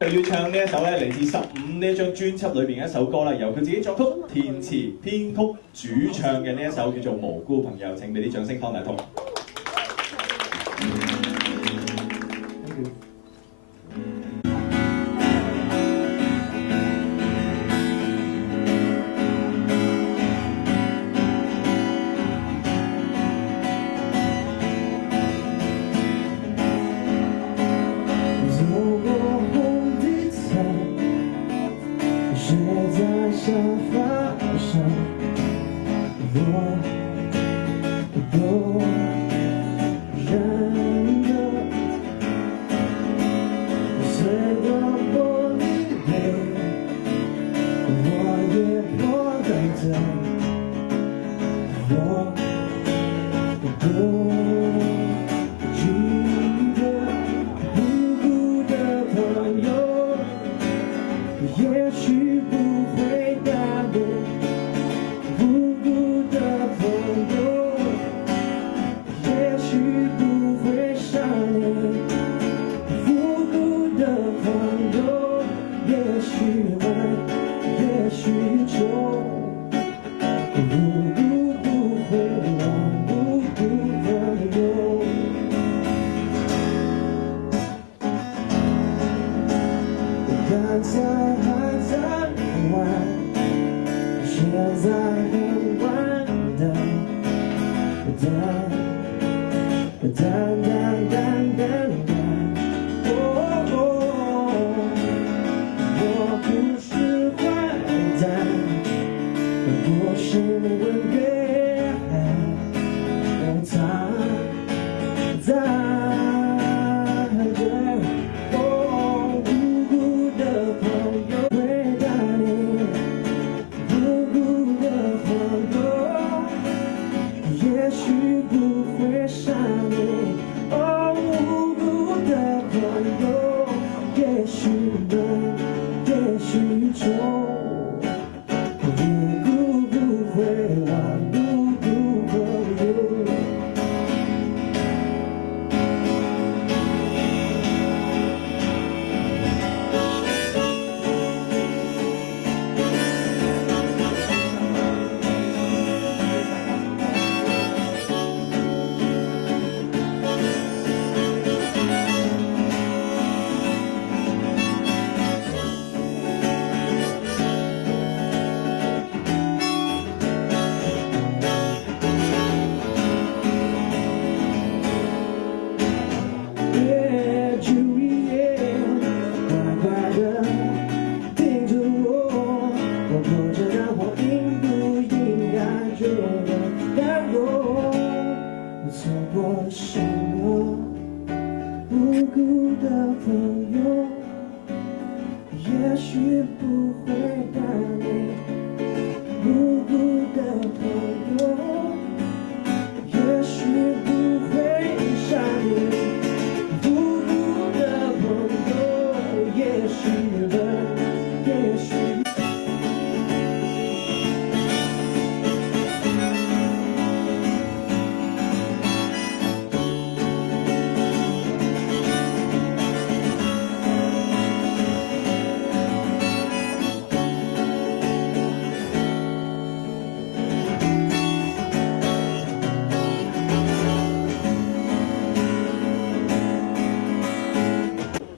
就要唱呢一首咧嚟自15呢一張專輯裏邊嘅一首歌啦，由佢自己作曲、填詞、編曲、主唱嘅呢一首叫做《無辜朋友》，請俾啲掌聲方大同。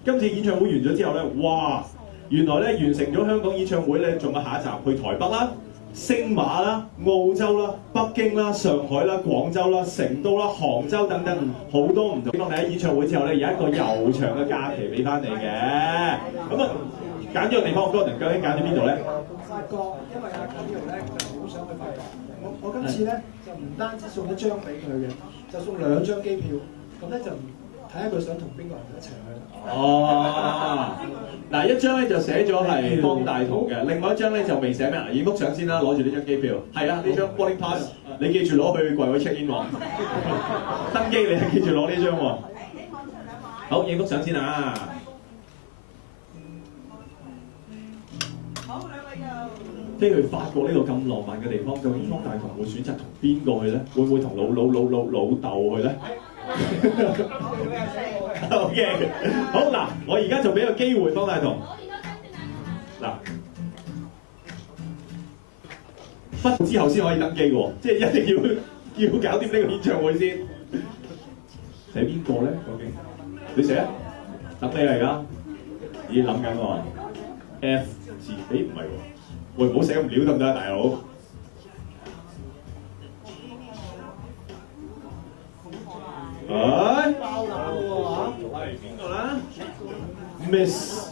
今次演唱會完咗之後咧，哇！原來咧完成咗香港演唱會咧，仲有下一站去台北啦、星馬啦、澳洲啦、北京啦、上海啦、廣州啦、成都啦、杭州等等好多唔同地方。你喺演唱會之後咧，有一個悠長嘅假期俾翻你嘅。咁啊，揀咗個地方 ，Gordon 究竟揀咗邊度咧？法國，因為阿 Camille 咧就好想去法國。我今次咧就唔單止送1張俾佢嘅，就送2張機票。咁咧就睇下佢想同邊個人一齊去。哦，嗱一張咧就寫咗係方大同嘅，另外一張咧就未寫咩啊？影幅相先啦，攞住呢張機票。係啊，呢張 boarding pass， 你記住攞去櫃位 check in 喎。登機你係記住攞呢張喎。好，影幅相先啊！飛去法國呢個咁浪漫嘅地方，究竟方大同會選擇同邊個去咧？會唔會同老豆去咧？ OK， 好嗱，我而家就俾個機會方大同嗱，畢之後先可以登記喎，即係一定要搞掂呢個演唱會先。寫邊個咧？究竟你寫啊？等你嚟㗎，咦諗緊喎 ，F 字，誒唔係喎，喂唔好寫咁料得唔得啊，大佬？係邊個啦 ？Miss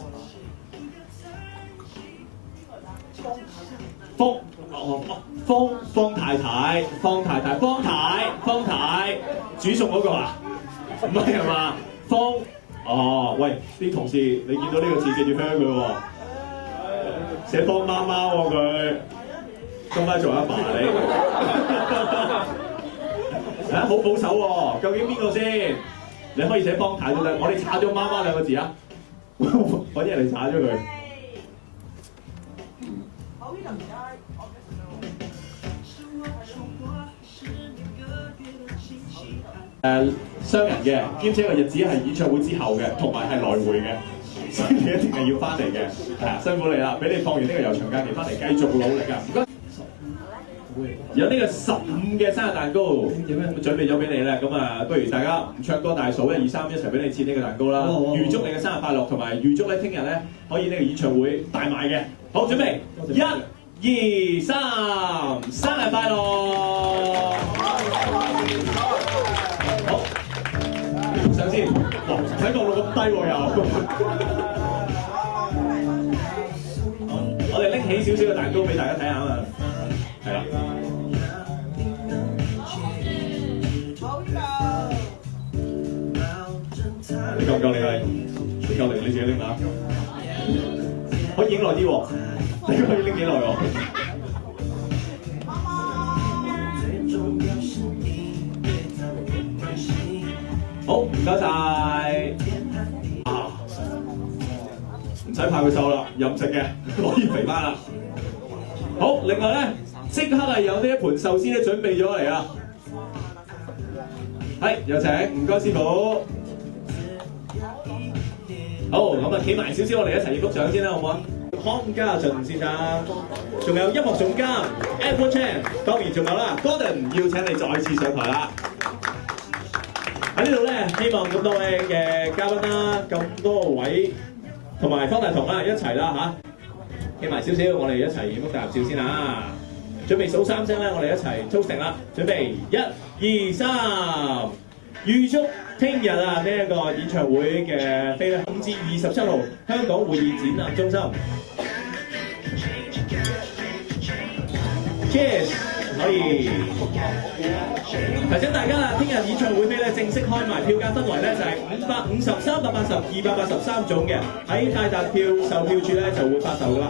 方太太，方太，煮餸嗰個啊？唔係係嘛？喂，啲同事你見到呢個字記住 friend 佢喎，寫方媽媽喎佢，今晚做阿爸你，好保守喎，究竟邊個先？你可以寫方太都得，我哋查咗媽媽兩個字啊，揾啲人嚟查咗佢。雙人嘅，兼且個日子係演唱會之後嘅，同埋係來回嘅，所以你一定係要翻嚟嘅。辛苦你啦，俾你放完呢個悠長假期翻嚟繼續努力啊！唔該。有呢個15嘅生日蛋糕，準備咗俾你咧。咁啊，不如大家唔唱歌大數1、2、3一齊俾你切呢個蛋糕啦。預祝你嘅生日快樂，同埋預祝咧聽日咧可以呢個演唱會大賣嘅。好，準備1、2、3，生日快樂！好，上先，哇，睇角度咁低喎又。我哋拎起少少嘅蛋糕俾大家睇下啊嘛。係啦。你夠唔夠力啊？你夠力你自己拎下。可以影耐啲喎，你可以拎幾耐喎？好，唔該晒。唔使怕佢瘦啦，任食嘅可以肥翻啦。好，另外咧，即刻係有呢一盤壽司咧準備咗嚟啊！係，有請，唔該師傅。好，咁啊，企埋少少，我哋一齊影幅相先啦，好唔好啊？康家俊先生，仲有音樂總監 Apple Chan， 當然仲有啦 ，Gordon 要請你再次上台啦。喺呢度咧，希望咁多位嘅嘉賓啦，咁多位同埋方大同啦一齊啦嚇，企埋少少，我哋一齊影幅大合照先啊！準備數3聲咧，我哋一齊 toasting 啦！準備1、2、3，預祝聽日啊呢一個演唱會嘅飛咧5至27號香港會議展覽中心。Cheers！ 可以提醒大家啦，聽日演唱會飛咧正式開賣，票價分為咧就係550、380、283種嘅，喺大達票售票處咧就會發售噶啦。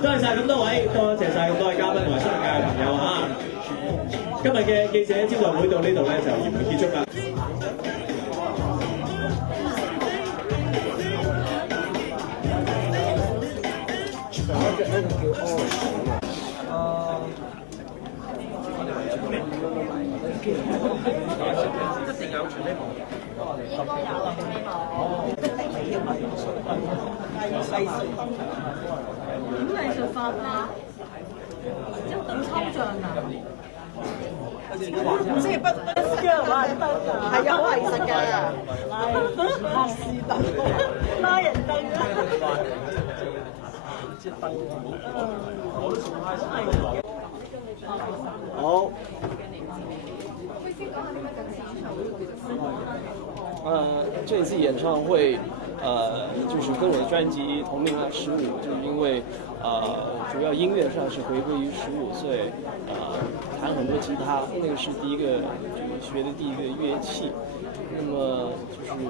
多謝晒咁多位，多謝晒咁多位嘉賓同埋商界嘅朋友嚇。今日嘅記者招待會到呢度咧就完結束啦。一定有全呢部，應該有啦，點藝術法啊？即係等抽象啊？唔知不嘅話係啊，好藝術㗎，拉絲燈、拉人燈啊！好。这次演唱会，就是跟我的专辑同名了15，就是因为主要音乐上是回归于15岁，弹很多吉他，那个是第一个学的第一个乐器。那么就是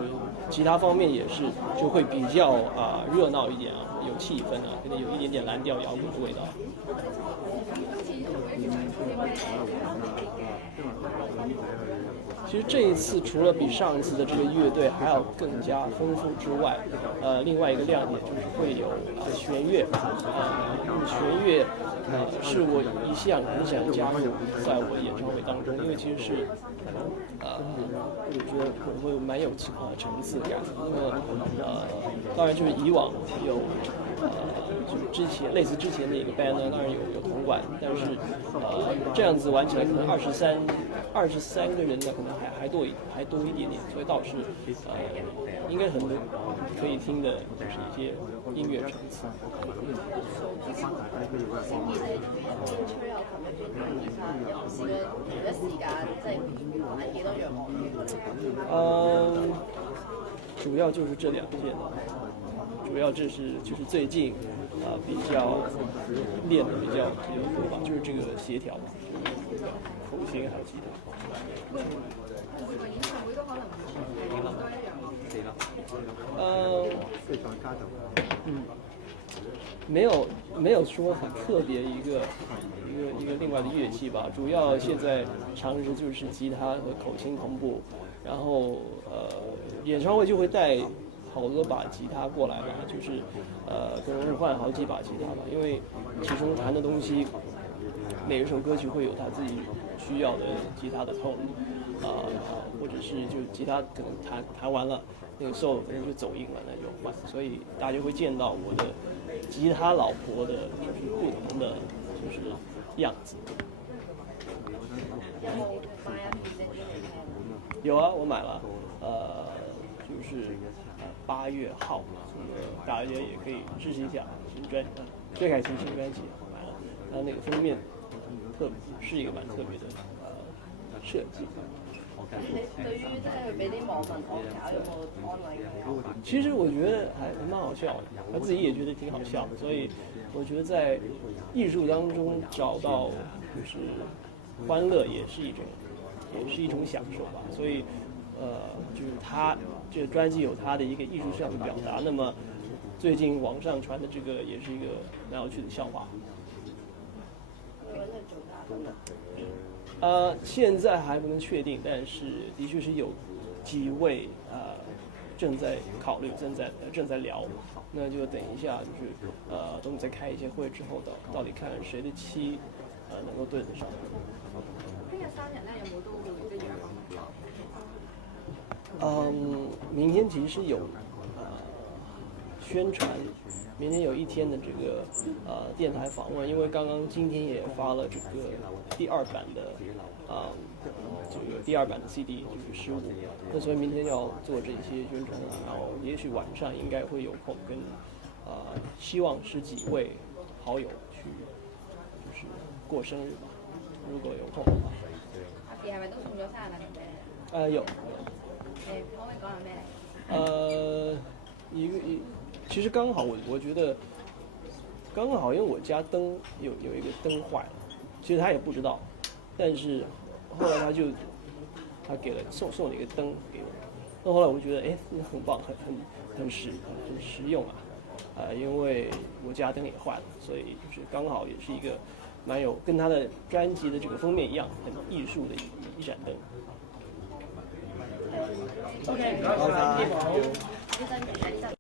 吉他方面也是就会比较热闹一点啊，有气氛啊，可能有一点点蓝调摇滚的味道。其实这一次除了比上一次的这个乐队还要更加丰富之外，另外一个亮点就是会有弦乐，弦乐是我一向很想加入在我的演唱会当中，因为其实是我觉得可能会蛮有层次感。那么当然就是以往有就类似之前的一个 band 呢，当然有铜管，但是这样子玩起来可能23个人呢，可能还多一点点，所以倒是应该很多可以聽的就是一些音樂層次。主要就是這兩件，主要就是最近比較練的比較多吧，就是這個協調，口型還有吉他。沒有說很特別一個另外的樂器吧，主要現在嘗試就是吉他和口琴同步，然後演唱會就會帶好多把吉他過來吧，就是可能會換好幾把吉他吧，因為其中彈的東西每一首歌曲會有他自己需要的吉他的 tone， 或者是就吉他可能彈完了那個 solo 可能就走音了，那就換，所以大家會見到我的吉他老婆的就是不同的就是樣子。有啊，我買了，就是8月號，大家也可以支持一下新專輯，最開心新專輯買了，它那個封面是一個蠻特別的設計。你對於即係俾啲網民惡搞有冇安慰佢？其實我覺得還蠻好笑的，他自己也覺得挺好笑的，所以我覺得在藝術當中找到就是歡樂也是一種享受吧。所以就是他這個專輯有他的一個藝術上的表達。那麼最近網上傳的這個也是一個蠻有趣的笑話。現在還不能確定，但是的確是有幾位正在考慮，正在聊，那就等一下，就是等我們再開一些會之後到底看誰的期能夠對得上。聽日生日咧，有冇都會一樣？明天其實是有宣傳，明天有一天的這個電台訪問，因為剛剛今天也發了這個第二版的這個第二版的 CD，就是15，那所以明天要做這些宣傳，然後也許晚上應該會有空跟希望是幾位好友去就是過生日吧，如果有空的話。阿傑係咪都送咗生日禮物俾你？有。可唔可以講下咩？其實剛好我覺得剛好，因為我家燈有一個燈壞了，其實他也不知道，但是後來他給了送了一個燈給我，那後來我就覺得很棒，很實用啊，因為我家燈也壞了，所以就是剛好也是一個蠻有跟他的專輯的這個封面一樣很藝術的一盞燈。OK，唔該晒。